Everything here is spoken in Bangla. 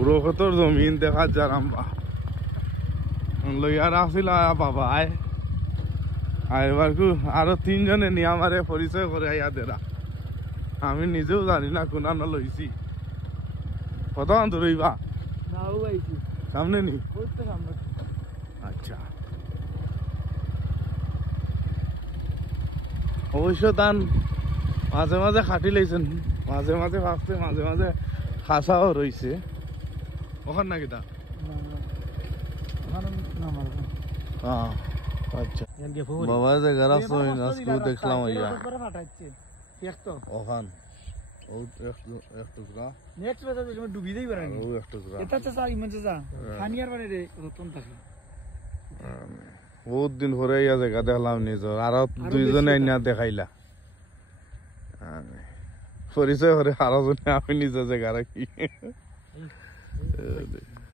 বুড়ো কতর জমিন দেখা যারাম্বা লইয়ার আসিল বাবা আয় আইবার আরো তিনজনে নিয়ে আমারে পরিচয় করে আইয়া দেরা আমি নিজেও জানি না কোনানো লইছি কত অন্তর হইবা সামনে নি আচ্ছা অবশ্য তান মাঝে মাঝে খাটি লাইছেন মাঝে মাঝে ভাবছে মাঝে মাঝে খাসাও রয়েছে ওখান নাকি তা আচ্ছা বাবা যে গারাস আজকে দেখলাম ইয়া ওখান এক টুকরা নেক্সট বেটা তুমি ডুবি দেই পারেনি ও এক টুকরা এটা চাচা ইমান চাচা খানিয়ার বাড়ি রে রতন থাকে বহুত দিন পরে ইয়া জায়গা দেখলাম নিজর আর দুইজনে না দেখাইলা পরিচয় করে আরো জনে আমি নিজে জায়গা রাখি